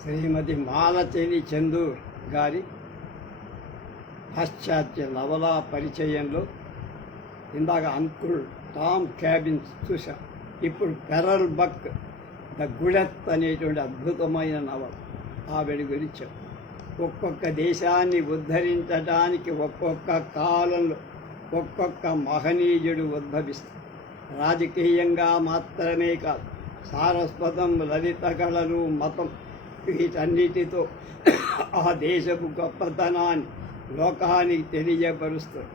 శ్రీమతి మాలతేలి చందూర్ గారి పాశ్చాత్య నవలా పరిచయంలో ఇందాక అంకుల్ టామ్ క్యాబిన్స్ చూసాం. ఇప్పుడు పెరల్ బక్ ద గుడెత్ అనేటువంటి అద్భుతమైన నవల ఆవిడ గురించి. ఒక్కొక్క దేశాన్ని ఉద్ధరించడానికి ఒక్కొక్క కాలంలో ఒక్కొక్క మహనీయుడు ఉద్భవిస్తారు. రాజకీయంగా మాత్రమే కాదు, సారస్వతం, లలిత కళలు, మతం, వీటన్నిటితో ఆ దేశపు గొప్పతనాన్ని లోకానికి తెలియపరుస్తారు.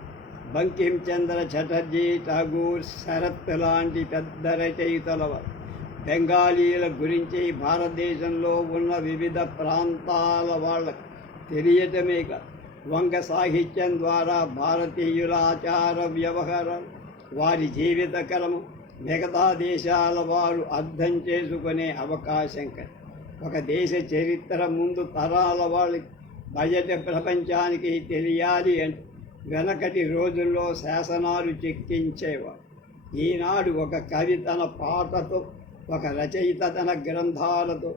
బంకిం చంద్ర చటర్జీ, ఠాగూర్, శరత్ లాంటి పెద్ద రచయితల వారు బెంగాలీల గురించి భారతదేశంలో ఉన్న వివిధ ప్రాంతాల వాళ్ళకు తెలియటమే కాదు, వంగ సాహిత్యం ద్వారా భారతీయుల ఆచార వ్యవహారాలు, వారి జీవిత క్రమం మిగతా దేశాల వారు అర్థం చేసుకునే అవకాశం కలిగి ఒక దేశ చరిత్ర ముందు తరాల వాళ్ళకి బయట ప్రపంచానికి తెలియాలి అంటే వెనకటి రోజుల్లో శాసనాలు చెక్కించేవారు. ఈనాడు ఒక కవి తన పాటతో, ఒక రచయిత తన గ్రంథాలతో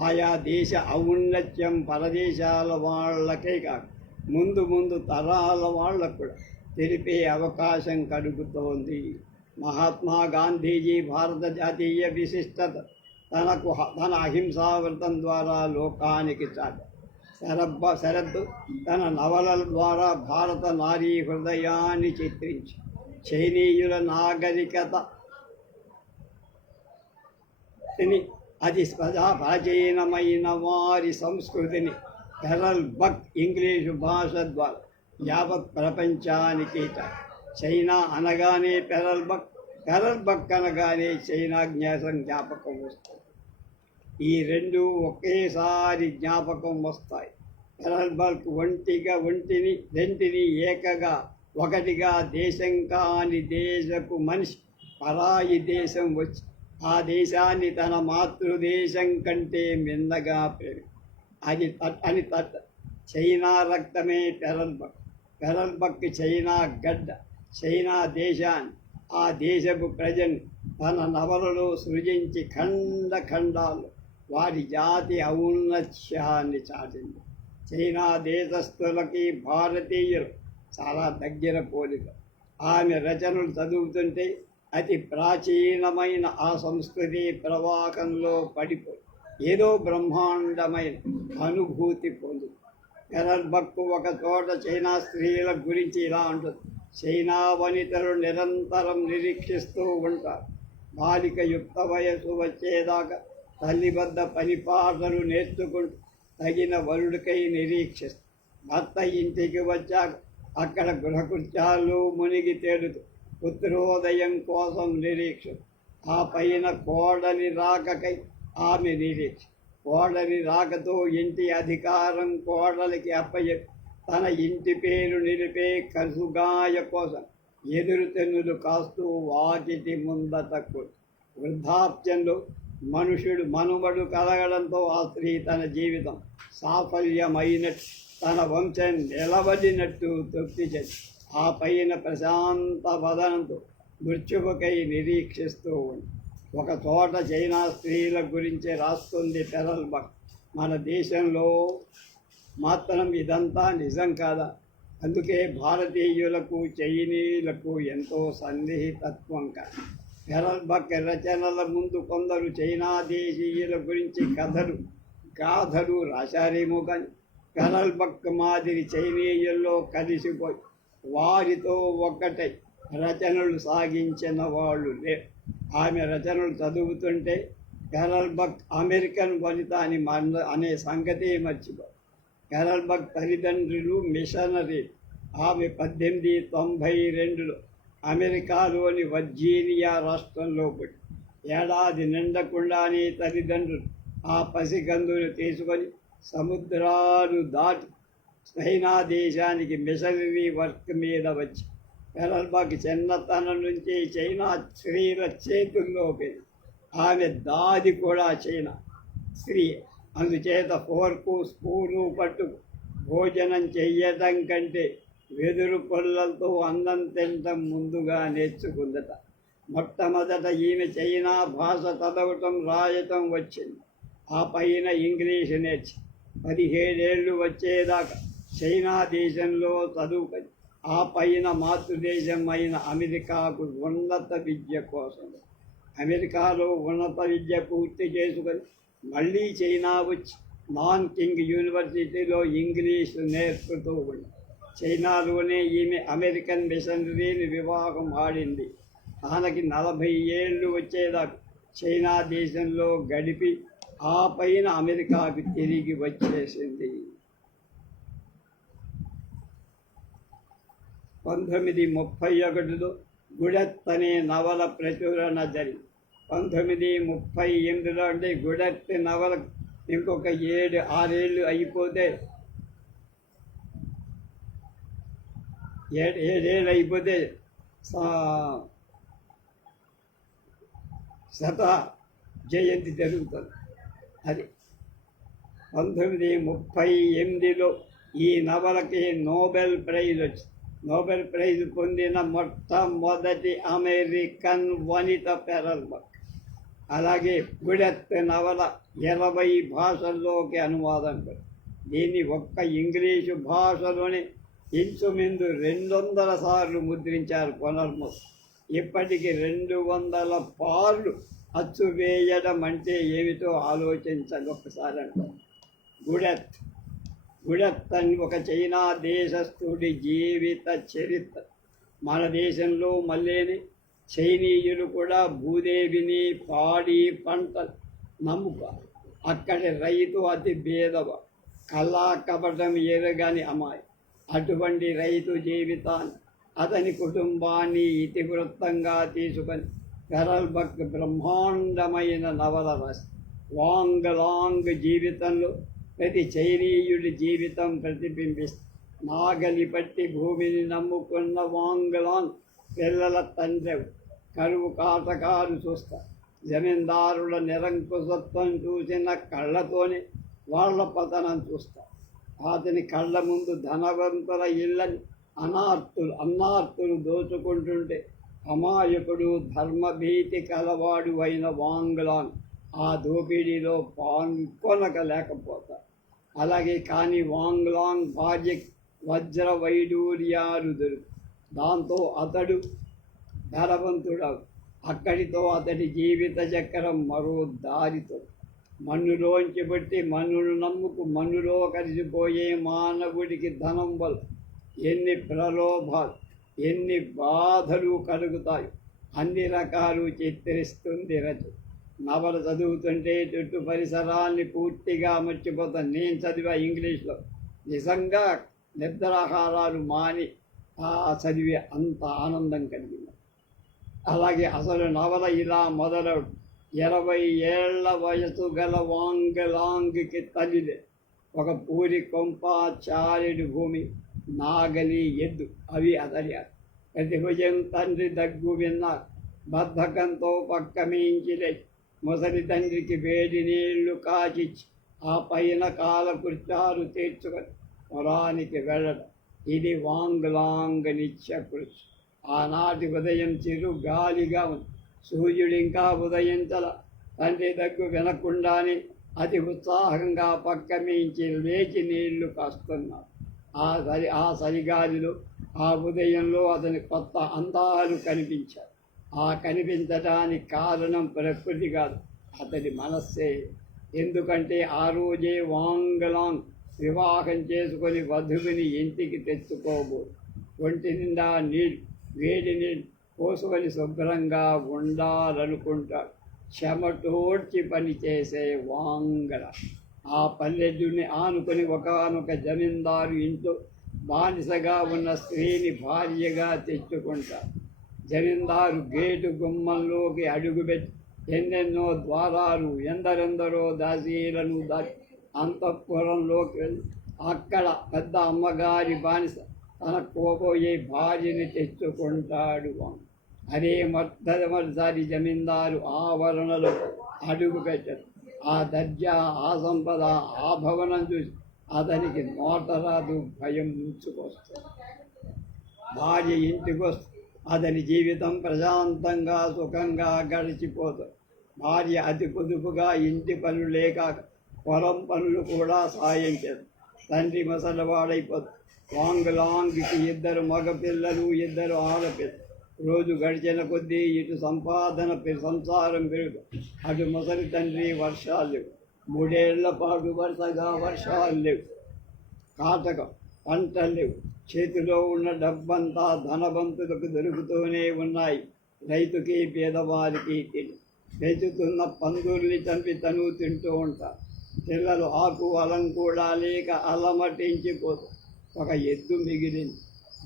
ఆయా దేశ ఔన్నత్యం పరదేశాల వాళ్ళకే కాదు, ముందు ముందు తరాల వాళ్ళకు కూడా తెలిపే అవకాశం కలుగుతోంది. మహాత్మా గాంధీజీ భారత జాతీయ విశిష్టత తన అహింసావ్రతం ద్వారా లోకానికి చాట. శరత్ తన నవలల ద్వారా భారత నారీ హృదయాన్ని చిత్రించి చైనీయుల నాగరికత అది ప్రాచీనమైన వారి సంస్కృతిని పెరల్ బక్ ఇంగ్లీషు భాష ద్వారా యావత్ ప్రపంచానికి చైనా అనగానే పెరల్ బక్ అనగానే చైనా జ్ఞాపకం వస్తుంది. ఈ రెండు ఒకేసారి జ్ఞాపకం వస్తాయి. పెరల్ బక్ రెంటిని ఏకగా ఒకటిగా దేశం కాని దేశపు మనిషి పరాయి దేశం వచ్చి ఆ దేశాన్ని తన మాతృదేశం కంటే మిన్నగా ప్రేమి చైనా రక్తమే పెరల్ బక్ చైనా గడ్డ, చైనా దేశాన్ని, ఆ దేశపు ప్రజలు తన నవలలో సృజించి ఖండాలు వారి జాతి ఔన్నత్యాన్ని చాటింది. చైనా దేశస్థులకి భారతీయులు చాలా దగ్గర పోలిక. ఆమె రచనలు చదువుతుంటే అతి ప్రాచీనమైన ఆ సంస్కృతి ప్రవాహంలో పడిపోయి ఏదో బ్రహ్మాండమైన అనుభూతి పొందు. పెరల్ బక్ ఒక చోట చైనా స్త్రీల గురించి ఇలా ఉంటుంది: చైనా వనితలు నిరంతరం నిరీక్షిస్తూ ఉంటారు. బాలిక యుక్త వయసు వచ్చేదాకా తల్లి వద్ద పనిపాటలు నేర్చుకుంటూ తగిన వరుడికై నిరీక్షిస్తారు. భర్త ఇంటికి వచ్చాక అక్కడ గృహకృత్యాలు మునిగి తేలుతూ పుత్రోదయం కోసం నిరీక్ష. ఆ పైన కోడలి రాకకై ఆమె నిరీక్ష. కోడలి రాకతో ఇంటి అధికారం కోడలికి అప్పచెప్పి తన ఇంటి పేరు నిలిపే కసుగాయ కోసం ఎదురు తెన్నులు కాస్తూ వాకిటి ముందట వృద్ధాప్యంలో మనుమడు కలగడంతో ఆ స్త్రీ తన జీవితం సాఫల్యమైనట్టు, తన వంశం నిలబడినట్టు తృప్తి చెంది ఆ పైన ప్రశాంత వదనంతో మృత్యువుకై నిరీక్షిస్తూ ఉంది. ఒక చోట చైనా స్త్రీల గురించి రాస్తుంది పెరల్ బక్. మన దేశంలో మాత్రం ఇదంతా నిజం కాదా? అందుకే భారతీయులకు చైనీయులకు ఎంతో సన్నిహితత్వం కాదు. పెరల్ బక్ రచనల ముందు కొందరు చైనా దేశీయుల గురించి గాథలు రాశారేమో కానీ పెరల్ బక్ మాదిరి చైనీయుల్లో కలిసిపోయి వారితో ఒక్కటై రచనలు సాగించిన వాళ్ళు లేరు. ఆమె రచనలు చదువుతుంటే పెరల్ బక్ అమెరికన్ వనిత అనే సంగతి మర్చిపో. పెరల్ బక్ తల్లిదండ్రులు మిషనరీ. ఆమె 1892లో అమెరికాలోని వర్జీనియా రాష్ట్రంలో పుట్టి ఏడాది నిండకుండానే తల్లిదండ్రులు ఆ పసికందును తీసుకొని సముద్రాలు దాటి చైనా దేశానికి మిషనరీ వర్క్ మీద వచ్చి పెరల్ బక్ చిన్నతనం నుంచి చైనా స్త్రీల చేతుల్లో పెరిగి ఆమె దాది కూడా చైనా స్త్రీ. అందుచేత ఫోర్కు స్పూను పట్టుకు భోజనం చెయ్యటం కంటే వెదురు పొల్లలతో అన్నం తినటం ముందుగా నేర్చుకుందట. మొట్టమొదట ఈమె చైనా భాష చదవటం రాయటం వచ్చింది. ఆ పైన ఇంగ్లీషు నేర్చి 17 ఏళ్ళు వచ్చేదాకా చైనా దేశంలో చదువుకొని ఆ పైన మాతృదేశం అయిన అమెరికాకు ఉన్నత విద్య కోసం అమెరికాలో ఉన్నత విద్య పూర్తి చేసుకొని మళ్ళీ చైనా వచ్చి నాన్ కింగ్ యూనివర్సిటీలో ఇంగ్లీష్ నేర్పుతూ ఉంది. చైనాలోనే ఈమె అమెరికన్ మిషనరీని వివాహం ఆడింది. తనకి 40 ఏళ్ళు వచ్చేదాకా చైనా దేశంలో గడిపి ఆ పైన అమెరికాకు తిరిగి వచ్చేసింది. 1931లో గుడెత్ అనే నవల ప్రచురణ జరిగింది. 1938లో అంటే గుడెత్ నవల ఇంకొక 6 ఏళ్ళు అయిపోతే 7 ఏళ్ళు అయిపోతే శత జయంతి జరుగుతుంది. అది 1938లో ఈ నవలకి నోబెల్ ప్రైజ్ వచ్చింది. నోబెల్ ప్రైజ్ పొందిన మొట్టమొదటి అమెరికన్ వనిత పెరల్ బక్. అలాగే గుడెత్ నవల 20 భాషల్లోకి అనువాదం పెట్టింది. దీన్ని ఒక్క ఇంగ్లీషు భాషలోనే ఇంచుమించు 200 సార్లు ముద్రించారు పునర్ముద్రణ. ఇప్పటికి 200 పార్లు అచ్చు వేయడం అంటే ఏమిటో ఆలోచించండి ఒకసారి. అంటారు గుడెత్ అని ఒక చైనా దేశస్థుడి జీవిత చరిత్ర. మన దేశంలో మళ్ళీని చైనీయులు కూడా భూదేవిని పాడి పంటలు నమ్ముతారు. అక్కడి రైతు అతి భేదవ కళా కపటం ఎరగని అమ్మాయి. అటువంటి రైతు జీవితాన్ని అతని కుటుంబాన్ని ఇతివృత్తంగా తీసుకొని పెరల్ బక్ బ్రహ్మాండమైన నవల రాసి వాంగ్ లాంగ్ జీవితంలో ప్రతి చైనీయుడి జీవితం ప్రతిబింబిస్తుంది. నాగలి పట్టి భూమిని నమ్ముకున్న వాంగ్ లాంగ్ పిల్లల తండ్రి కరువు కాటకాలు చూస్తారు. జమీందారుల నిరంకుశత్వం చూసిన కళ్ళతోనే వాళ్ళ పతనం చూస్తారు. అతని కళ్ళ ముందు ధనవంతుల ఇళ్ళని అన్నార్తులు దోచుకుంటుంటే అమాయకుడు ధర్మభీతి కలవాడు అయిన వాంగ్లాన్ ఆ దోపిడీలో పాల్గొనలేకపోతారు. అలాగే కానీ వాంగ్లాంగ్ భార్యకి వజ్ర వైడూర్యాలు దొరుకు. దాంతో అతడు ధనవంతుడు. అక్కడితో అతడి జీవిత చక్రం మరో దారితో మన్నులోంచి బట్టి మన్నును నమ్ముకు మన్నులో కలిసిపోయే మానవుడికి ధనం వల్ల ఎన్ని ప్రలోభాలు ఎన్ని బాధలు కలుగుతాయి అన్ని రకాలు చిత్రిస్తుంది రచన. నవల చదువుతుంటే చుట్టూ పరిసరాన్ని పూర్తిగా మర్చిపోతాను. నేను చదివా ఇంగ్లీష్లో. నిజంగా నిద్రాహారాలు మాని చదివే అంత ఆనందం కలిగింది. అలాగే అసలు నవల ఇలా మొదలవు. 20 ఏళ్ల వయసు గల వాంగ్లాంగ్కి తల్లిదే. ఒక పూరి కొంప, చారెడు భూమి, నాగలి, ఎద్దు అవి అతడి. ప్రతిభుజం తండ్రి దగ్గు విన్నారు. బద్ధకంతో పక్క మించిలే ముసలి తండ్రికి వేడి నీళ్లు కాచిచ్చి ఆ పైన కాలకృత్యాలు తీర్చుకొని పొలానికి వెళ్ళడం. ఇది వాంగ్లాంగ్ నిత్య కృషి. ఆనాటి ఉదయం చిరు గాలిగా ఉంది. సూర్యుడు ఇంకా ఉదయించల. తండ్రి దగ్గు వినకుండానే అతి ఉత్సాహంగా పక్క మించి లేచి నీళ్లు కాస్తున్నాడు. ఆ చలిగాలిలో ఆ ఉదయంలో అతని కొత్త అందాలు కనిపించాయి. ఆ కనిపించడానికి కారణం ప్రకృతి కాదు, అతడి మనస్సే. ఎందుకంటే ఆ రోజే వాంగ్లాంగ్ వివాహం చేసుకొని వధువుని ఇంటికి తెచ్చుకోబో. ఒంటి నిండా నీళ్ళు, వేడి నీళ్ళు పోసుకొని శుభ్రంగా ఉండాలనుకుంటాడు. చెమటోడ్చి పనిచేసే వాంగల ఆ పల్లెటూరిని ఆనుకొని ఒకనొక జమీందారు ఇంట్లో బానిసగా ఉన్న స్త్రీని భార్యగా తెచ్చుకుంటారు. జమీందారు గేటు గుమ్మంలోకి అడుగుపెట్టి ఎన్నెన్నో ద్వారాలు, ఎందరెందరో దాసీలను దాటి అంతఃపురంలోకి వెళ్ళి అక్కడ పెద్ద అమ్మగారి బానిస తన కోపోయే భార్యని తెచ్చుకుంటాడు. అదే మొట్టమొదటిసారి జమీందారు ఆవరణలో అడుగు పెట్టారు. ఆ దర్జా, ఆ సంపద, ఆ భవనం చూసి అతనికి నోటరాదు, భయం ముంచుకొస్తుంది. భార్య ఇంటికి వస్తుంది. అతని జీవితం ప్రశాంతంగా సుఖంగా గడిచిపోతుంది. భార్య అతి పొదుపుగా ఇంటి పనులు లేక పొలం పనులు కూడా సాయం చేస్తారు. తండ్రి ముసలివాడైపోతాడు. వాంగ్లాంగ్కి 2 మగపిల్లలు 2 ఆడపిల్లలు. రోజు గడిచిన కొద్దీ ఇటు సంపాదన సంసారం పెరుగుతుంది, అటు ముసలి తండ్రి వర్షాలు లేవు. 3 ఏళ్ల పాటు వరుసగా వర్షాలు లేవు, కాటకం, పంటలు లేవు. చేతిలో ఉన్న డబ్బంతా ధనవంతులకు దొరుకుతూనే ఉన్నాయి, రైతుకి పేదవారికి తిని. పెంచుతున్న పందుల్ని చంపి తను తింటూ ఉంటారు. పిల్లలు ఆకు అలం కూడా లేక అలమటించిపోతారు. ఒక ఎద్దు మిగిలింది.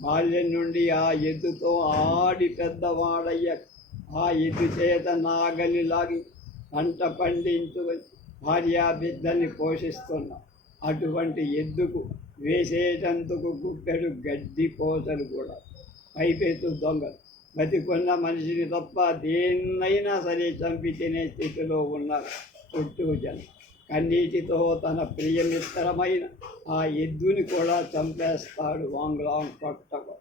బాల్యం నుండి ఆ ఎద్దుతో ఆడి పెద్దవాడయ్యాక ఆ ఎద్దు చేత నాగలి లాగి పంట పండించుకొని భార్యా బిడ్డల్ని పోషిస్తున్నాం. అటువంటి ఎద్దుకు వేసేటందుకు గుప్పెడు గడ్డి పోతలు కూడా. పైపెత్తు దొంగలు బతికున్న మనిషిని తప్ప దేన్నైనా సరే చంపి తినే స్థితిలో ఉన్నారు చుట్టూ జనం. కన్నీటితో తన ప్రియమిత్రమైన ఆ ఎద్దుని కూడా చంపేస్తాడు వాంగ్లాంగ్ కొట్టకు.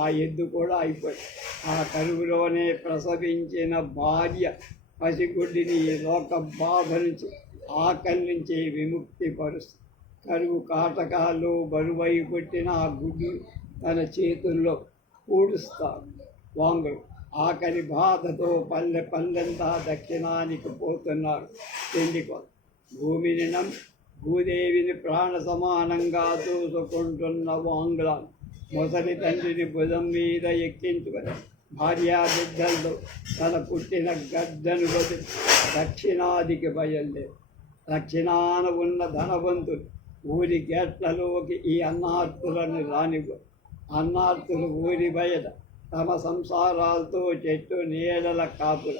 ఆ ఎద్దు కూడా అయిపోయింది. ఆ కరువులోనే ప్రసవించిన భార్య పసిగుడ్డిని ఈ లోక బాధ నుంచి, ఆకలి నుంచి విముక్తి పరుస్తుంది. కరువు కాటకాలు బరువై పుట్టిన ఆ గుడ్డు తన చేతుల్లో పూడుస్తాడు వాంగుడు. ఆకలి బాధతో పల్లెంతా దక్షిణానికి పోతున్నారు తిండి కోసం. భూమిని భూదేవిని ప్రాణ సమానంగా చూసుకుంటున్న వాంగ్లాంగ్ ముసలి తండ్రిని భుజం మీద ఎక్కించుకొని భార్యా బిడ్డలతో తన పుట్టిన గడ్డను వదిలి దక్షిణాదికి బయలుదేరు. దక్షిణాన ఉన్న ధనవంతులు ఊరి గేట్లలోకి ఈ అన్నార్తులను రానివ్వరు. అన్నార్తులు ఊరి బయట తమ సంసారాలతో చెట్టు నీడల కాపుల.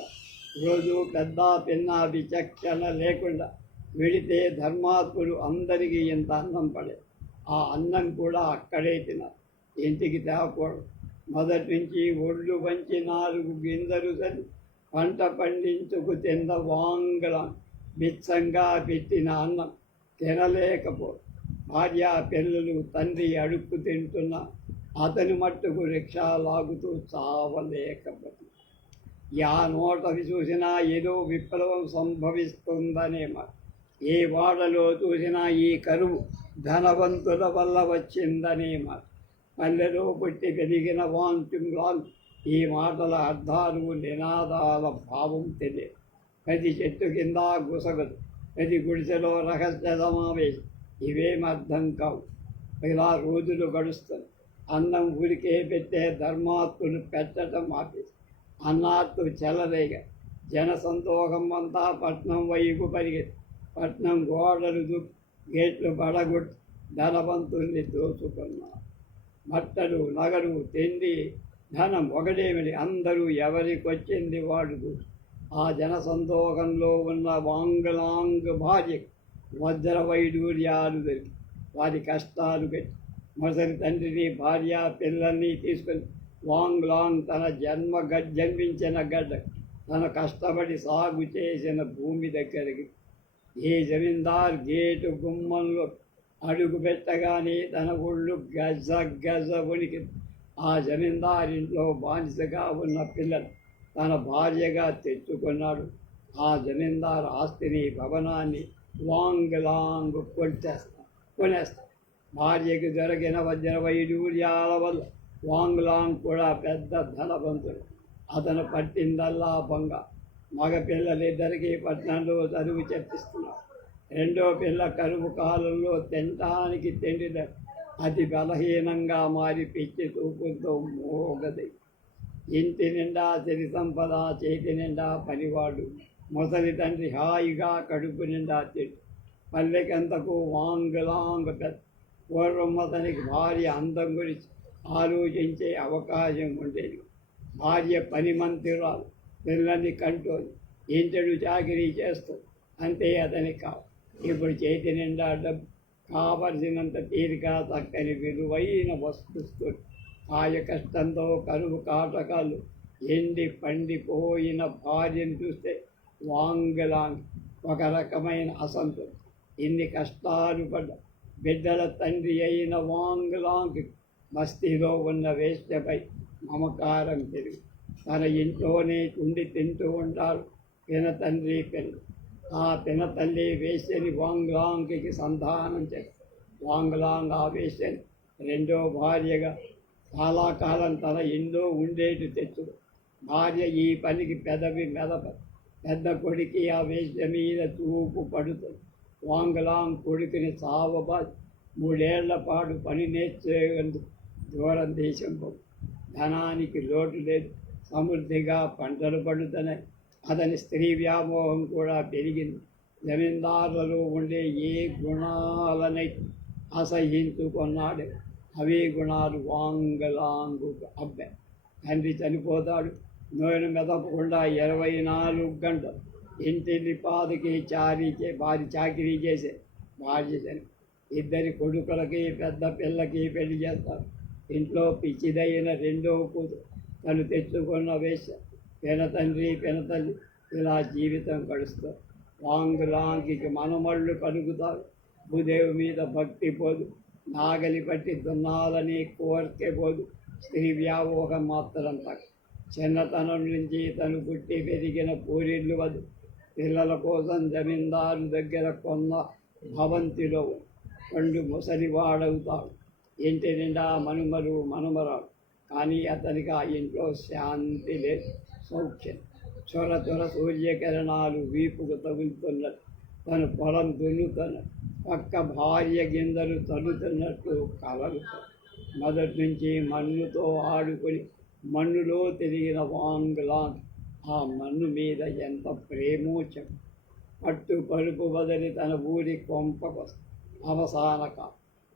రోజు పెద్ద పిన్న విచక్షణ లేకుండా వెళితే ధర్మాత్ములు అందరికీ ఇంత అన్నం పడే. ఆ అన్నం కూడా అక్కడే తినాలి, ఇంటికి తేవకూడదు. మొదటి నుంచి ఒళ్ళు వంచి 4 గింజలు చల్లి పంట పండించుకు తిన్న వాంగ్లాం మిచ్చంగా పెట్టిన అన్నం తినలేకపో. భార్య పిల్లలు తండ్రి అడుక్కు తింటున్నా అతని మట్టుకు రిక్షా లాగుతూ చావలేకపోతుంది. యా నోటవి చూసినా ఏదో విప్లవం సంభవిస్తుందనే మాట. ఏ వాడలో చూసినా ఈ కరువు ధనవంతుల వల్ల వచ్చిందనే మాట. పల్లెలో పుట్టి పెరిగిన వాంగ్లాంగ్ ఈ మాటల అర్థాలు నినాదాల భావం తెలియదు. ప్రతి చెట్టు కింద గుసగదు, ప్రతి గుడిసెలో రహస్య సమావేశం. ఇవేం అర్థం కావు. ఇలా రోజులు గడుస్తుంది. అన్నం ఊరికే పెట్టే ధర్మాత్ములు పెట్టడం ఆపేసి అన్నార్తు చెలరేగా జన సంతోషం అంతా పట్నం వైపు పరిగెత్తి పట్నం గోడలు గేట్లు పడగొట్టి ధనవంతుల్ని దోచుకున్నారు. బట్టలు, నగలు, తిండి, ధనం ఒకటేమిటి, అందరూ ఎవరికొచ్చింది వాడు. ఆ జన సంతోషంలో ఉన్న వాంగ్లాంగ్ భార్య వజ్ర వైడూర్యాలు దొరికి వారి కష్టాలు పెట్టి ముసలి తండ్రిని భార్య పిల్లల్ని తీసుకొని వాంగ్లాంగ్ తన జన్మించిన గడ్డ తన కష్టపడి సాగు చేసిన భూమి దగ్గరికి ఏ జమీందార్ గేటు గుమ్మంలో అడుగు పెట్టగానే తన ఒళ్ళు గజ గజ వణికి. ఆ జమీందారింట్లో బానిసగా ఉన్న పిల్లలు తన భార్యగా తెచ్చుకున్నాడు. ఆ జమీందార్ ఆస్తిని, భవనాన్ని వాంగ్లాంగ్ కొనేస్తాడు. భార్యకు దొరికిన వజ్ర వైడూర్యాల వల్ల వాంగ్లాంగ్ కూడా పెద్ద ధనవంతుడు. అతను పట్టిందల్లా బంగారు. మగ పిల్లలిద్దరికీ పట్టణంలో చదువు చెప్పిస్తున్నారు. రెండో పిల్ల కరువు కాలంలో తినటానికి తిండి అతి బలహీనంగా మారి పిచ్చి తూపులతో మోగది. ఇంటి నిండా సిరి సంపద, చేతి నిండా పనివాడు. ముసలి తండ్రి హాయిగా కడుపు నిండా తిండి. పల్లెకంతకు వాంగ్లాంగ్ పెద్ద. పూర్వం అతనికి భార్య అందం గురించి ఆలోచించే అవకాశం ఉండేది. భార్య పని మంత్రురాలు, పిల్లల్ని కంట్రోల్, ఇంటడు చాకరీ చేస్తూ అంతే అతనికి కావాలి. ఇప్పుడు చేతి నిండా డబ్బు, కావలసినంత తీరిక, చక్కని విలువైన వస్తువులు. కాయ కష్టంతో కరువు కాటకాలు ఎండి పండిపోయిన భార్యను చూస్తే వాంగ్లాంగ్ ఒక రకమైన అసంతృప్తి. ఇన్ని కష్టాలు పడ్డ బిడ్డల తండ్రి అయిన వాంగ్లాంగ్ బస్తీలో ఉన్న వేశ్యపై మమకారం పెరిగి తన ఇంట్లోనే ఉండి తింటూ ఉంటారు. పినతండ్రి పెళ్ళి. ఆ పినతల్లి వేశ్యని వాంగ్లాంగ్కి సంధానం చేస్తారు. వాంగ్లాంగ్ ఆ వేశ్యని రెండో భార్యగా చాలా కాలం తన ఇంట్లో ఉండేటి తెచ్చుడు. భార్య ఈ పనికి పెదవి మెదప. పెద్ద కొడుకి ఆ వేశ్య మీద చూపు పడుతుంది. వాంగ్లాంగ్ కొడుకుని సావబాది 3 ఏళ్ల పాటు పని నేర్చేందుకు దూరం దేశం పోదు. ధనానికి లోటు లేదు, సమృద్ధిగా పంటలు పండుతున్నాయి. అతని స్త్రీ వ్యామోహం కూడా పెరిగింది. జమీందారులలో ఉండే ఏ గుణాలనై అసహించుకున్నాడు అవే గుణాలు వాంగ్లాంగు అబ్బాయి. తండ్రి చనిపోతాడు. నోరు మెదపకుండా 24 గంటలు ఇంటిని పాదికి భార్య చాకిరీ చేసే భార్య చని. 2 కొడుకులకి పెద్ద పిల్లకి పెళ్లి చేస్తారు. ఇంట్లో పిచ్చిదైన రెండో కూతురు తను తెచ్చుకున్న వేష పినతండ్రి పినతల్లి ఇలా జీవితం గడుస్తారు. వాంగ్లాంగికి మనమళ్ళు కలుగుతారు. భూదేవి మీద భక్తి పోదు, నాగలి పట్టి దున్నాలని కోరికే పోదు, స్త్రీ వ్యామోహం మాత్రం తక్కువ. చిన్నతనం నుంచి తను పుట్టి పెరిగిన పూరిళ్ళు వద్దు. పిల్లల కోసం జమీందారు దగ్గర కొన్న భవంతిలో పండు ముసలివాడవుతాడు. ఇంటి నిండా మనుమలు మనమరాడు. కానీ అతనికి ఆ ఇంట్లో శాంతి లేదు, సౌఖ్యం. త్వర సూర్యకిరణాలు వీపుకు తగులుతున్నట్టు తను పొలం దున్నుతున్నట్టు, పక్క భార్య గింజలు తల్లుతున్నట్టు కలగుతాడు. మొదటి నుంచి మన్నుతో ఆడుకొని మన్నులో తిరిగిన వాంగ్లాంగ్ ఆ మన్ను మీద ఎంత ప్రేమో చెప్పు. పట్టు పరుపు వదిలి తన ఊరి కొంపకొస్త అవసానక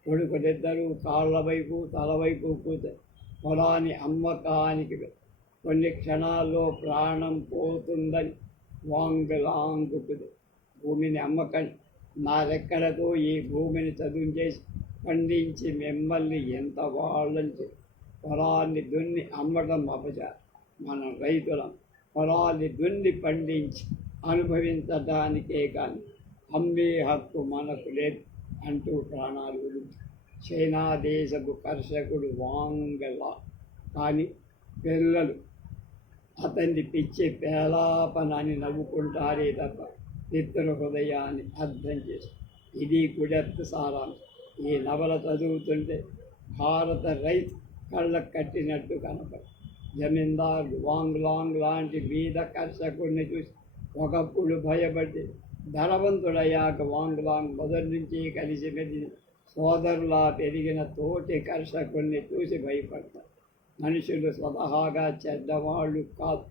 కొడుకులిద్దరూ కాళ్ళ వైపు తలవైపు కూర్చొని పొలాన్ని అమ్మకానికి కొన్ని క్షణాల్లో ప్రాణం పోతుందని వాంగ్లాంగుకు భూమిని అమ్మకండి, నా రెక్కలతో ఈ భూమిని చదువు చేసి పండించి మిమ్మల్ని ఎంత వాళ్ళని పొలాన్ని దున్ని అమ్మడం అపచారం. మనం రైతులం పొలాన్ని దున్ని పండించి అనుభవించడానికే కానీ అమ్మే హక్కు మనకు లేదు అంటూ ప్రాణాలు వదులుతాడు. చైనా దేశపు కర్షకుడు వాంగ్లా. కానీ పిల్లలు అతన్ని పిచ్చి పేలాపనని నవ్వుకుంటారే తప్ప పితృ హృదయాన్ని అర్థం చేసి. ఇది కుడెత్తు సారాంశం. ఈ నవల చదువుతుంటే భారత రైతు కళ్ళకు కట్టినట్టు కనపడు. జమీందారు వాంగ్లాంగ్ లాంటి బీద కర్షకుడిని చూసి ఒకప్పుడు భయపడి ధనవంతుడయ్యాక వాంగ్లాంగ్ మొదటి నుంచి కలిసిమెలిసి సోదరులా పెరిగిన తోటి కర్షకుడిని చూసి భయపడతారు. మనుషులు స్వతహాగా చెడ్డవాళ్ళు కాదు,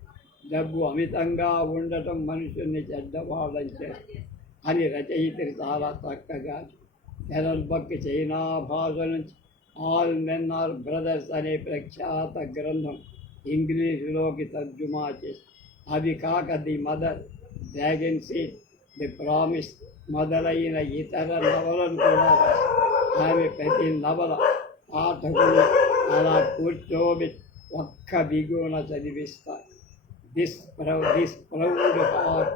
డబ్బు అమితంగా ఉండటం మనుషుల్ని చెడ్డవాళ్ళని చేస్తారు అని రచయితలు చాలా చక్కగా. హెరల్బర్గ్ చైనా భాష నుంచి ఆల్ మెన్ ఆర్ బ్రదర్స్ అనే ప్రఖ్యాత గ్రంథం ఇంగ్లీషులోకి తర్జుమా చేసి, అవి కాక the mother, dragon seed, the promise మొదలైన ఇతర నవలను కూడా ఆమె ప్రతి నవల పాఠకులు అలా కూర్చోబెట్టి ఒక్క బిగున చదివిస్తారు. దిస్ ప్రౌడ్ హార్ట్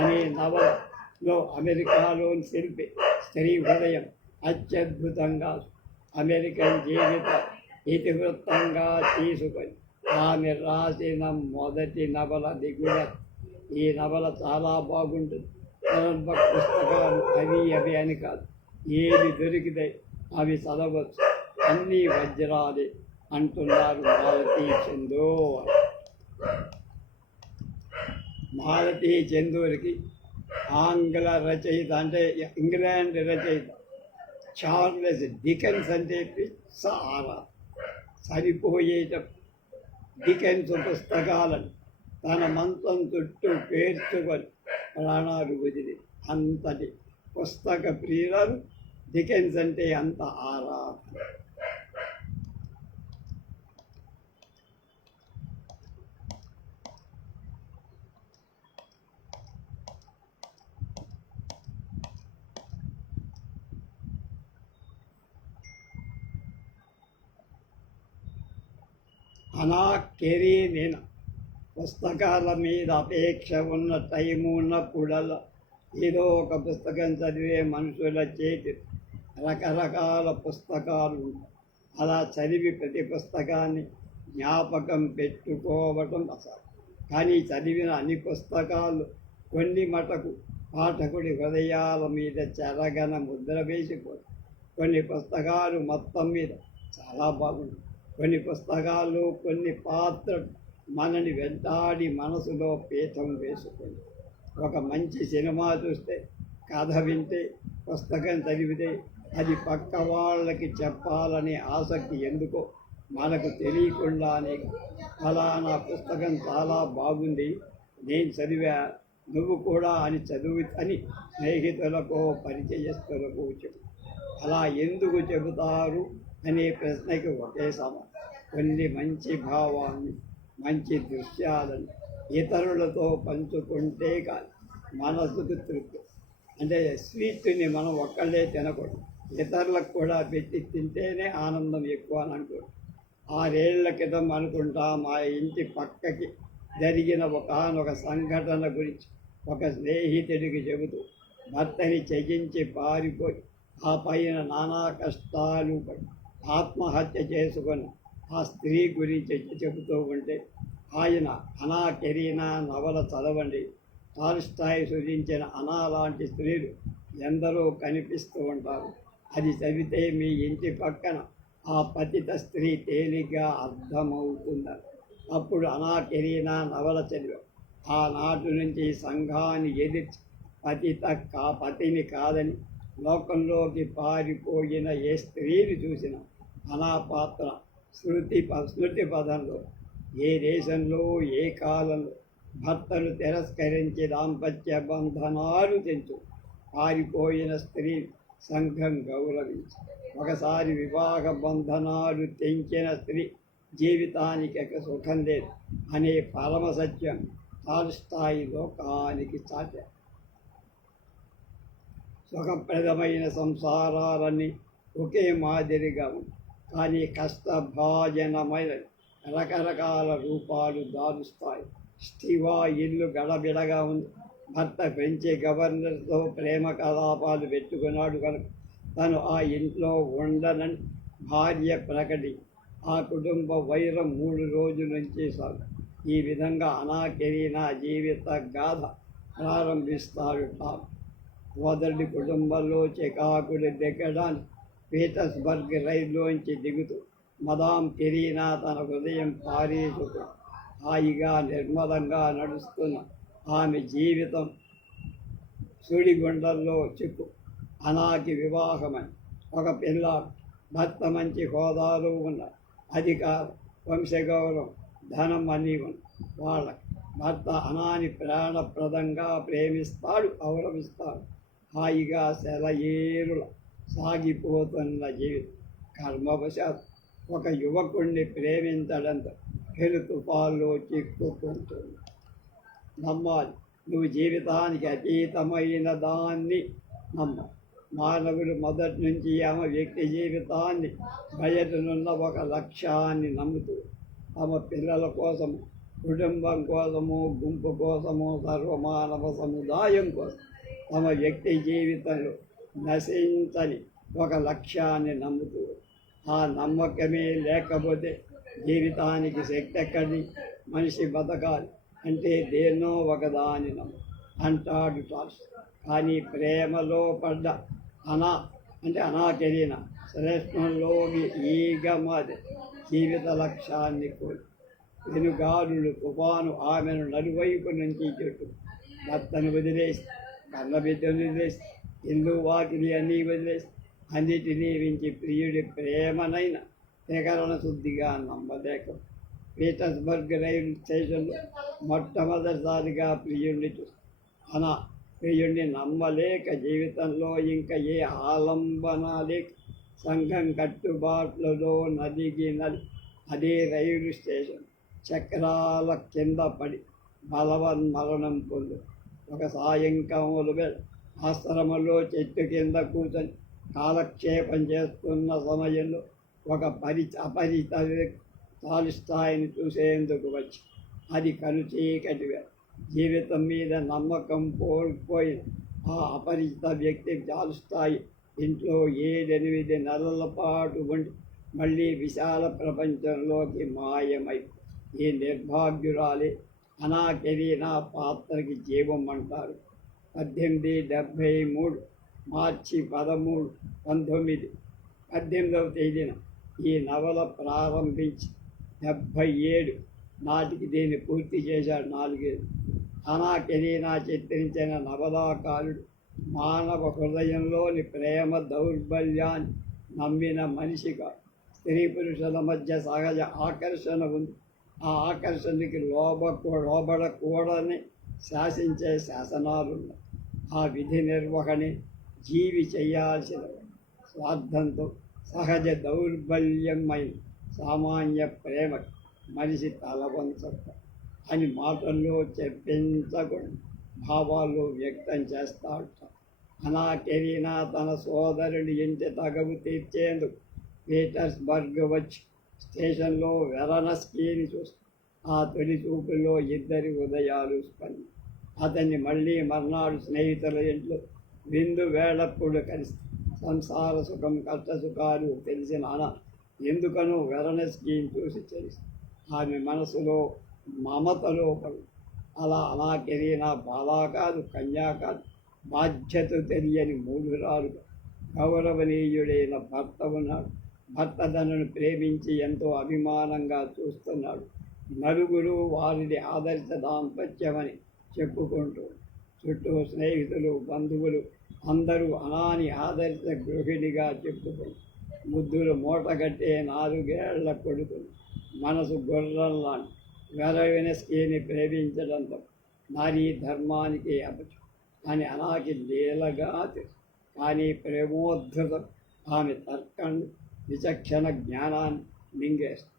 అనే నవలలో అమెరికాలోని శిల్పి స్త్రీ హృదయం అత్యద్భుతంగా అమెరికన్ జీవిత ఇతివృత్తంగా తీసుకొని ఆమె రాసిన మొదటి నవల దిగుడ. ఈ నవల చాలా బాగుంటుంది. పుస్తకాలు అవి అని కాదు, ఏది దొరికితే అవి చదవచ్చు, అన్నీ వజ్రాలే అంటున్నారు మాలతీ చందో. మాలతీ చందూరికి ఆంగ్ల రచయిత అంటే ఇంగ్లాండ్ రచయిత చార్లెస్ డికెన్స్ అంటే పిచ్చ ఆరా. సరిపోయేట డికెన్స్ పుస్తకాలను తన మంచం చుట్టూ పేర్చుకొని ప్రాణాలు వదిలి అంతటి పుస్తక ప్రియులను డికెన్స్ అంటే అంత ఆరాధన. అనా కెరీనిన పుస్తకాల మీద అపేక్ష ఉన్న టైము ఉన్నప్పుడల్లా ఏదో ఒక పుస్తకం చదివే మనుషుల చేతి రకరకాల పుస్తకాలు ఉంటాయి. అలా చదివి ప్రతి పుస్తకాన్ని జ్ఞాపకం పెట్టుకోవటం అసలు. కానీ చదివిన అన్ని పుస్తకాలు కొన్ని మటుకు పాఠకుడి హృదయాల మీద చెరగన ముద్ర వేసిపోతాయి. కొన్ని పుస్తకాలు మొత్తం మీద చాలా బాగుంటాయి. కొన్ని పుస్తకాల్లో కొన్ని పాత్రలు మనని వెంటాడి మనసులో పీఠం వేసుకుంది. ఒక మంచి సినిమా చూస్తే, కథ వింటే, పుస్తకం చదివితే అది పక్క వాళ్ళకి చెప్పాలనే ఆసక్తి ఎందుకో మనకు తెలియకుండానే ఫలానా పుస్తకం చాలా బాగుంది, నేను చదివా, నువ్వు కూడా అని స్నేహితులకో పరిచయస్తులకు చెప్పు. అలా ఎందుకు చెబుతారు అనే ప్రశ్నకి ఒకే సమాధానం. కొన్ని మంచి భావాన్ని, మంచి దృశ్యాలను ఇతరులతో పంచుకుంటే కానీ మనసుకు తృప్తి. అంటే స్వీట్ని మనం ఒక్కళ్ళే తినకూడదు, ఇతరులకు కూడా పెట్టి తింటేనే ఆనందం ఎక్కువ అని అనుకోండి. 6 ఏళ్ల క్రితం అనుకుంటా మా ఇంటి పక్కకి జరిగిన ఒకానొక సంఘటన గురించి ఒక స్నేహితుడికి చెబుతూ భర్తని త్యజించి పారిపోయి ఆ పైన నానా కష్టాలు పడి ఆత్మహత్య చేసుకొని ఆ స్త్రీ గురించి చెబుతూ ఉంటే, ఆయన అనా కెరీనా నవల చదవండి, టాల్స్టాయ్ సృజించిన అనా లాంటి స్త్రీలు ఎందరో కనిపిస్తూ ఉంటారు, అది చదివితే మీ ఇంటి పక్కన ఆ పతిత స్త్రీ తేలిగ్గా అర్థమవుతుందని. అప్పుడు అనా కెరీనా నవల చదివాం. ఆనాటి నుంచి సంఘాన్ని ఎదిర్చి పతిని కాదని లోకంలోకి పారిపోయిన ఏ స్త్రీని చూసినా అనా పాత్ర స్మృతి పదంలో ఏ దేశంలో ఏ కాలంలో భర్తను తిరస్కరించి దాంపత్య బంధనాలు తెంచు పారిపోయిన స్త్రీ సంఘం గౌరవించి, ఒకసారి వివాహ బంధనాలు తెంచిన స్త్రీ జీవితానికి సుఖం లేదు అనే పరమ సత్యం టాల్స్టాయ్ లోకానికి చాటారు. సుఖప్రదమైన సంసారాలన్నీ ఒకే మాదిరిగా ఉంది, కానీ కష్టభాజనమైన రకరకాల రూపాలు దాలుస్తాయి. స్టీవా ఇల్లు గడబిడగా ఉంది. భర్త ఫ్రెంచి గవర్నర్తో ప్రేమ కలాపాలు పెట్టుకున్నాడు కనుక తను ఆ ఇంట్లో ఉండనని భార్య ప్రకటి ఆ కుటుంబ వైరం 3 రోజుల నుంచి సాగు. ఈ విధంగా అనా కెరీనా జీవిత గాథ ప్రారంభిస్తాడు టామ్. మొదటి కుటుంబంలో చికాకులు దిగడానికి పీటర్స్బర్గ్ రైల్లోంచి దిగుతూ మదాం కెరీనా తన హృదయం పారేసుకు హాయిగా నిర్మలంగా నడుస్తున్న ఆమె జీవితం సుడిగుండల్లో చిక్కు. అనాకి వివాహమని ఒక పిల్లాడు, భర్త మంచి హోదాలో ఉన్న, అధికారం, వంశగౌరవం, ధనం అన్నీ ఉన్న వాళ్ళకి భర్త అనాని ప్రాణప్రదంగా ప్రేమిస్తాడు, గౌరవిస్తాడు. హాయిగా సెలయేరుల సాగిపోతున్న జీవితం కర్మవశాత్ ఒక యువకుణ్ణి ప్రేమించడంతో హెలుతుపాల్లో చిక్కుకుంటుంది. నమ్మాలి, నువ్వు జీవితానికి అతీతమైన దాన్ని నమ్మాలి. మానవుడు మొదటి నుంచి ఆమె వ్యక్తి జీవితాన్ని బయటనున్న ఒక లక్ష్యాన్ని నమ్ముతూ తమ పిల్లల కోసము, కుటుంబం కోసము, గుంపు కోసము, సర్వమానవ సముదాయం కోసం తమ వ్యక్తి జీవితంలో నశించని ఒక లక్ష్యాన్ని నమ్ముతూ ఆ నమ్మకమే లేకపోతే జీవితానికి శక్తి ఎక్కడి? మనిషి బతకాలి అంటే దేన్నో ఒకదాని నమ్ము అంటాడు టాల్స్. కానీ ప్రేమలో పడ్డ అనాకెరిన శ్రేష్ఠంలోని ఈగ మాది జీవిత లక్ష్యాన్ని కోరి వెనుగాడులు తుఫాను ఆమెను నలువైపు నుంచి చెట్టు, భర్తను వదిలేసి, కన్నబిడ్డను వదిలేసి, ఇల్లు వాకిలి అన్నీ వదిలేసి, అన్నిటినీ వించి ప్రియుడి ప్రేమనైన ప్రకరణ శుద్ధిగా నమ్మలేక పీటర్స్బర్గ్ రైలు స్టేషన్లో మొట్టమొదటిసారిగా ప్రియుడిని చూసి ప్రియుడిని నమ్మలేక జీవితంలో ఇంకా ఏ ఆలంబన లేక సంఘం కట్టుబాట్లలో నదిగినది అదే రైలు స్టేషన్ చక్రాల కింద పడి బలవన్మరణం పొందు. ఒక సాయంకాలం ఆశ్రమంలో చెట్టు కింద కూర్చొని కాలక్షేపం చేస్తున్న సమయంలో ఒక అపరిచిత టాల్స్టాయ్ని చూసేందుకు వచ్చి అది కనుచీకటి జీవితం మీద నమ్మకం కోల్పోయిన ఆ అపరిచిత వ్యక్తి టాల్స్టాయ్ ఇంట్లో 7-8 నెలల పాటు ఉండి మళ్ళీ విశాల ప్రపంచంలోకి మాయమై ఈ నిర్భాగ్యురాలి అనాకెరీనా పాత్రకి జీవం అంటారు. 1873 మార్చి 13, 18వ తేదీన ఈ నవల ప్రారంభించి 77 నాటికి దీన్ని పూర్తి చేశాడు. 4 ఏళ్ళు. అనాకెరీనా చిత్రించిన నవలాకారుడు మానవ హృదయంలోని ప్రేమ దౌర్బల్యాన్ని నమ్మిన మనిషిగా. స్త్రీ పురుషుల మధ్య సహజ ఆకర్షణ ఉంది. ఆ ఆకర్షణకి లోబడకూడని శాసించే శాసనాలున్నాయి. ఆ విధి నిర్వహణ జీవి చేయాల్సిన స్వార్థంతో సహజ దౌర్బల్యమైన సామాన్య ప్రేమ మనిషి తలవంచక అని మాటల్లో చెప్పించకుండా భావాల్లో వ్యక్తం చేస్తాడు. అనాకెరీనా తన సోదరుడి ఇంటి తగవు తీర్చేందుకు పీటర్స్బర్గ్ వచ్చి స్టేషన్లో వెరనస్కీని చూస్తాడు. ఆ తొలి చూపులో ఇద్దరి ఉదయాలు స్పంది. అతన్ని మళ్ళీ మర్నాడు స్నేహితుల ఇంట్లో విందు వేళప్పుడు కలిసి సంసార సుఖం కష్టసుఖాలు తెలిసిన ఎందుకనో వెరనస్కీని చూసి తెలిసి ఆమె మనసులో మమతలో పడు. అలా అనాకెరీనా బాలా కాదు, కన్యా కాదు, బాధ్యత తెలియని మూఢురాలుగా గౌరవనీయుడైన భర్త ఉన్నాడు. భర్త తనను ప్రేమించి ఎంతో అభిమానంగా చూస్తున్నాడు. నలుగురు వారిది ఆదర్శ దాంపత్యమని చెప్పుకుంటూ చుట్టూ స్నేహితులు, బంధువులు అందరూ అనాని ఆదర్శ గృహిణిగా చెప్పుకుంటూ ముద్దులు మూటగట్టే 4 ఏళ్ల కొడుకును మనసు గుర్రంలాంటి వెరవెనస్కీని ప్రేమించడంతో నారీ ధర్మానికి అపచం అని అనాకి లీలగా తెలుసు. కానీ ప్రేమోద్ధృతం ఆమె తర్కం విచక్షణ జ్ఞానాన్ని మింగేస్తుంది.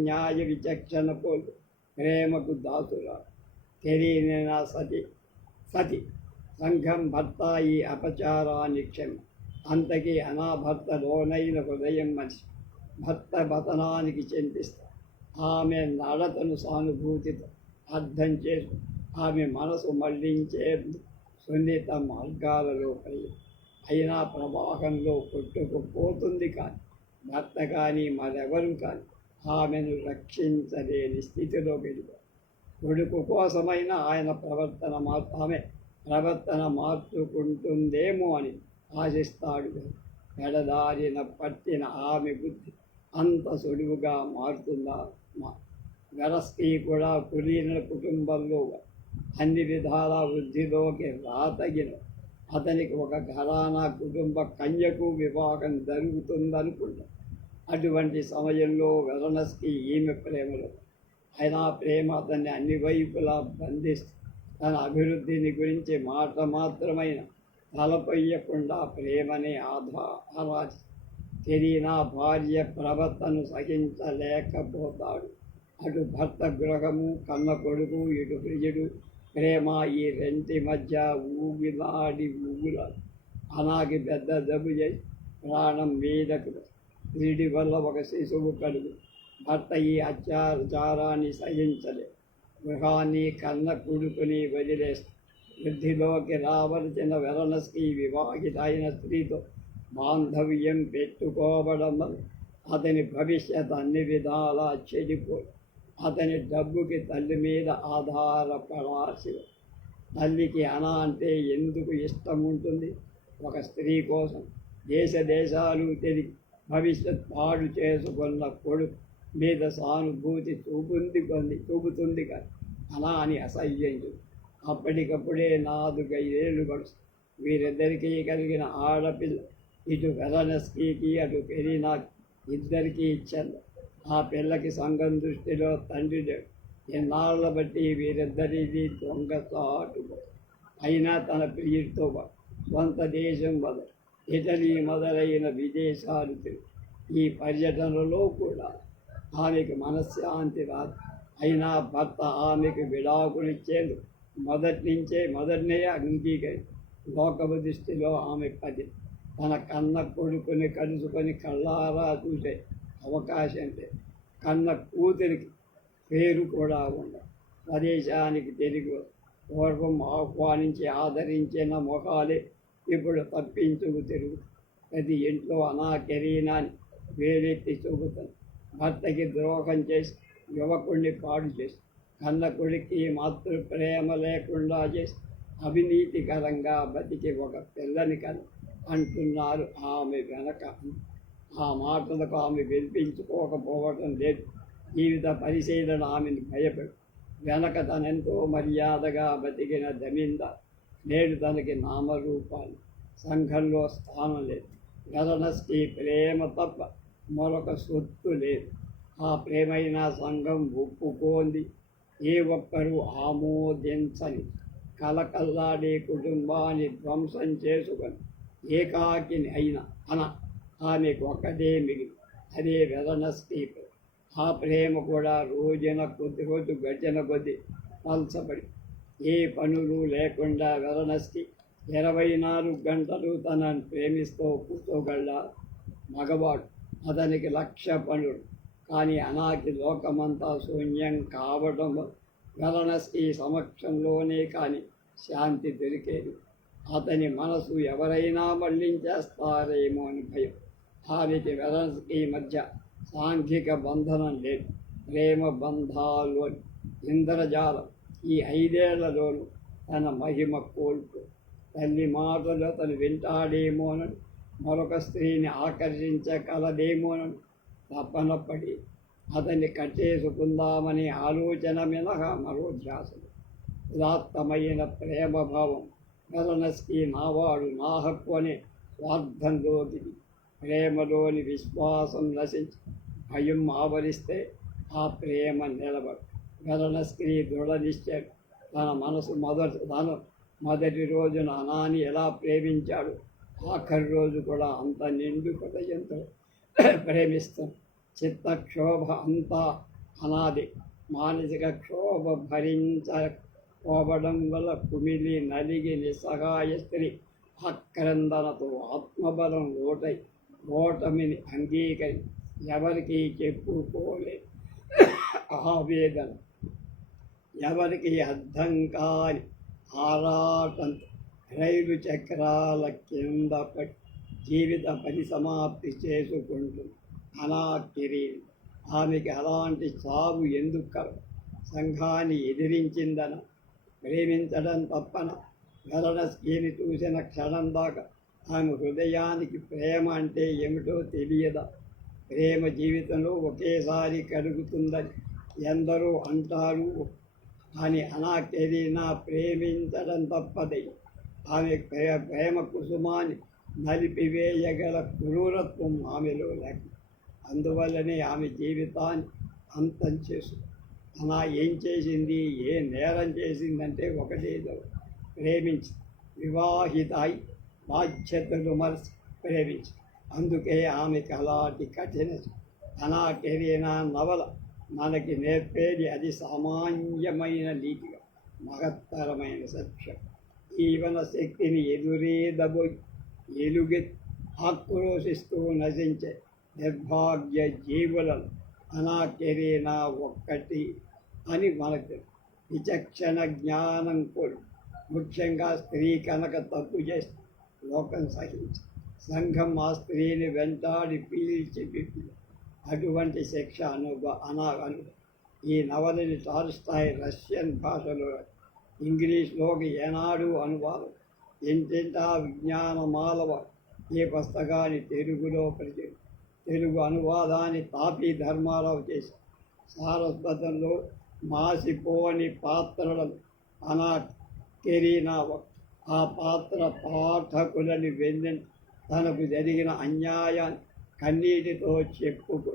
న్యాయ విచక్షణ పోలు ప్రేమకు దాసురా. తెలియన సతి సంఘం భర్త ఈ అపచారాన్ని క్షమి. అంతకీ అనాభర్త లోనైన హృదయం మనిషి భర్త పతనానికి చింతిస్తారు. ఆమె నడతను సానుభూతితో అర్థం చేసి ఆమె మనసు మళ్లించే సున్నిత మార్గాలలో అయినా ప్రవాహంలో కొట్టుకుపోతుంది. కానీ భర్త కానీ మరెవరు కానీ ఆమెను రక్షించలేని స్థితిలో వెళ్ళిపోయి కొడుకు కోసమైనా ఆమె ప్రవర్తన మార్చుకుంటుందేమో అని ఆశిస్తాడు. పెడదారిన పట్టిన ఆమె బుద్ధి అంత సులువుగా మారుతుందా? వెరస్కీ కూడా కులీన కుటుంబంలో అన్ని విధాల వృద్ధిలోకి రాతగిన అతనికి ఒక ఘరానా కుటుంబ కన్యకు వివాహం జరుగుతుందనుకుంటా. అటువంటి సమయంలో వెరనస్కీ ఈమె ప్రేమలో అయినా ప్రేమ అతన్ని అన్ని వైపులా బంధిస్తూ తన అభివృద్ధిని గురించి మాట మాత్రమైన తలపొయ్యకుండా ప్రేమనే ఆరాధి తెలియన భార్య ప్రవర్తను సహించలేకపోతాడు. అటు భర్త గృహము, కన్న కొడుకు, ఇటు ప్రియుడు ప్రేమ ఈ రెంటి మధ్య ఊగిలాడి అనాకి పెద్ద జబ్బు చేసి ప్రాణం మీదకు వీడి వల్ల ఒక శిశువు కలుగు. భర్త ఈ అత్యాచారాన్ని సహించలే. గృహాన్ని, కన్న కొడుకుని వదిలేస్తే వృద్ధిలోకి రావలసిన వెరనస్కీ వివాహిత అయిన స్త్రీతో బాంధవ్యం పెట్టుకోవడం వల్ల అతని భవిష్యత్ అన్ని విధాలా చెడిపోయి అతని డబ్బుకి తల్లి మీద ఆధారపడాల్సి. తల్లికి అంటే ఎందుకు ఇష్టం ఉంటుంది? ఒక స్త్రీ కోసం దేశాలు తిరిగి భవిష్యత్ పాడు చేసుకున్న కొడుకు మీద సానుభూతి చూపుతుంది కానీ అని అసహ్యం. అప్పటికప్పుడే 4 ఏళ్ళు గడుస్తుంది. వీరిద్దరికీ కలిగిన ఆడపిల్ల ఇటు వెరనస్కీకి అటు కెరీనాకి ఇద్దరికీ ఇచ్చారు. ఆ పిల్లకి సంఘం దృష్టిలో తండ్రి లేడు. ఎన్నాళ్ళ బట్టి వీరిద్దరిది దొంగసాటు. అయినా తన ప్రియుడితో స్వంత దేశం ఇటలీ మొదలైన విదేశాలు ఈ పర్యటనలో కూడా ఆమెకు మనశ్శాంతి రాదు. అయినా భర్త ఆమెకు విడాకులిచ్చేందుకు మొదటినే అంగీకరించి లోకపు దృష్టిలో ఆమె పది. తన కన్న కొడుకుని కలుసుకొని కళ్ళారా చూసే అవకాశం లేదు. కన్న కూతురికి పేరు కూడా ఉండదు. స్వదేశానికి తిరిగి పూర్వం ఆహ్వానించి ఆదరించిన మొహాలే ఇప్పుడు తప్పించుకు తిరుగు. ప్రతి ఇంట్లో అనాకెరీనాన్ని వేలెత్తి చూపుతాను. భర్తకి ద్రోహం చేసి యువకుడిని పాడు చేసి కన్న కొడుక్కి మాతృ ప్రేమ లేకుండా చేసి అవినీతికరంగా బతికి ఒక పిల్లని అంటున్నారు ఆమె వెనక. ఆ మాటలకు ఆమె వినిపించుకోకపోవటం లేదు. జీవిత పరిశీలన ఆమెను భయపడి వెనక తనెంతో మర్యాదగా బతికిన జమీందార్ నేడు తనకి నామరూపాలు, సంఘంలో స్థానం లేదు. వెలనస్కి ప్రేమ తప్ప మరొక సొత్తు లేదు. ఆ ప్రేమైన సంఘం ఒప్పుకోంది. ఏ ఒక్కరూ ఆమోదించని కలకల్లాడే కుటుంబాన్ని ధ్వంసం చేసుకొని ఏకాకిని అయిన ఆమెకు ఒక్కటే మిగిలి, అదే వెలనస్కి. ఆ ప్రేమ కూడా రోజు గడిచిన కొద్దీ పల్చబడి ఏ పనులు లేకుండా వెలనస్కి 24 గంటలు తనను ప్రేమిస్తూ కూర్చోగల మగవాడు. అతనికి 1,00,000 పనులు. కానీ అనాకి లోకమంతా శూన్యం కావడం వెలనస్కి సమక్షంలోనే కానీ శాంతి దొరికేది. అతని మనసు ఎవరైనా మళ్లించేస్తారేమో అని భయం. ఆమెకి వెలనస్కి మధ్య సాంఘిక బంధనం లేదు. ప్రేమ బంధాల్లోని ఇంద్రజాలం ఈ 5 ఏళ్లలోనూ తన మహిమ కోల్పు. తల్లి మాటలు అతను వింటాడేమోనని, మరొక స్త్రీని ఆకర్షించగలదేమోనని తప్పనప్పటి అతన్ని కట్టేసుకుందామనే ఆలోచన మినహా మరో ధ్యాసలు. ఉదాత్తమైన ప్రేమభావం వెలనస్కి నావాడు, నా హక్కు అనే స్వార్థంలోకి ప్రేమలోని విశ్వాసం నశించి భయం ఆవరిస్తే ఆ ప్రేమ నిలబడు. వెలనస్కి దృఢ నిశ్చయం. తన మనసు మొదటి రోజున అనాని ఎలా ప్రేమించాడు, ఆఖరి రోజు కూడా అంత నిండు హృదయంతో ప్రేమిస్తాం. చిత్తక్షోభ అంతా అనాది. మానసిక క్షోభ భరించకపోవడం వల్ల కుమిలి నలిగి నిస్సహాయ స్త్రీ ఆక్రందనతో ఆత్మబలం లోటై ఓటమిని అంగీకరి ఎవరికి చెప్పుకోలేదు ఆవేదన. ఎవరికి అర్థం కాని ఆరాటంతో రైలు చక్రాల కింద పడి జీవిత పరిసమాప్తి చేసుకుంటుంది అనాకిరి. ఆమెకి అలాంటి చావు ఎందుకు కలదు? సంఘాన్ని ఎదిరించిందన, ప్రేమించడం తప్పన? వెలనస్కీని చూసిన క్షణం దాకా ఆమె హృదయానికి ప్రేమ అంటే ఏమిటో తెలియదా? ప్రేమ జీవితంలో ఒకేసారి కలుగుతుందని ఎందరో అంటారు. కానీ అనాకెరీనా ప్రేమించడం తప్పదే. ఆమె ప్రేమ కుసుమాన్ని నలిపివేయగల క్రూరత్వం ఆమెలో లేక, అందువల్లనే ఆమె జీవితాన్ని అంతం చేసు. అనా ఏం చేసింది, ఏ నేరం చేసిందంటే ఒకటే, ప్రేమించి వివాహితాయి బాధ్యతలు మరచి ప్రేమించి. అందుకే ఆమెకి అలాంటి కఠిన అనాకెరీనా నవల మనకి నేర్పేది అది సామాన్యమైన నీతిగా మహత్తరమైన సత్యం. జీవన శక్తిని ఎదురేదబోయి ఎలుగెత్తి ఆక్రోశిస్తూ నశించే నిర్భాగ్య జీవులను అనాకెరీనా ఒక్కటి అని మనకు విచక్షణ జ్ఞానం కూడా. ముఖ్యంగా స్త్రీ కనుక తప్పు చేస్తే లోకం సహించి సంఘం ఆ స్త్రీని వెంటాడి పీల్చి పిప్పి అటువంటి శిక్ష ఈ నవలని టాల్స్టాయ్ రష్యన్ భాషలో ఇంగ్లీష్లోకి ఏనాడు అనువాదం, ఇంటింటా విజ్ఞానమాలవ ఈ పుస్తకాన్ని తెలుగులో తెలుగు అనువాదాన్ని తాపీ ధర్మారావు చేసి సారస్వతంలో మాసిపోని పాత్రలను అనాకెరీనా ఆ పాత్ర పాఠకులని తనకు జరిగిన అన్యాయాన్ని కన్నీటితో చెప్పుకుంటూ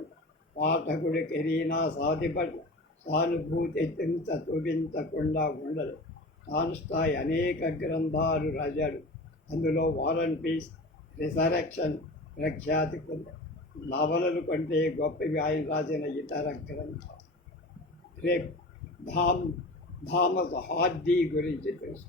పాఠకుడి కెరీనా సాధిపడి సానుభూతి చూపించకుండా ఉండదు. టాల్స్టాయ్ అనేక గ్రంథాలు రాశాడు. అందులో వార్ అండ్ పీస్, రిసరెక్షన్ ప్రఖ్యాతి పొందాడు. నవలలు కంటే గొప్పవి ఆయన రాసిన ఇతర గ్రంథాలు. రేపు థామస్ హార్డీ గురించి తెలుసు.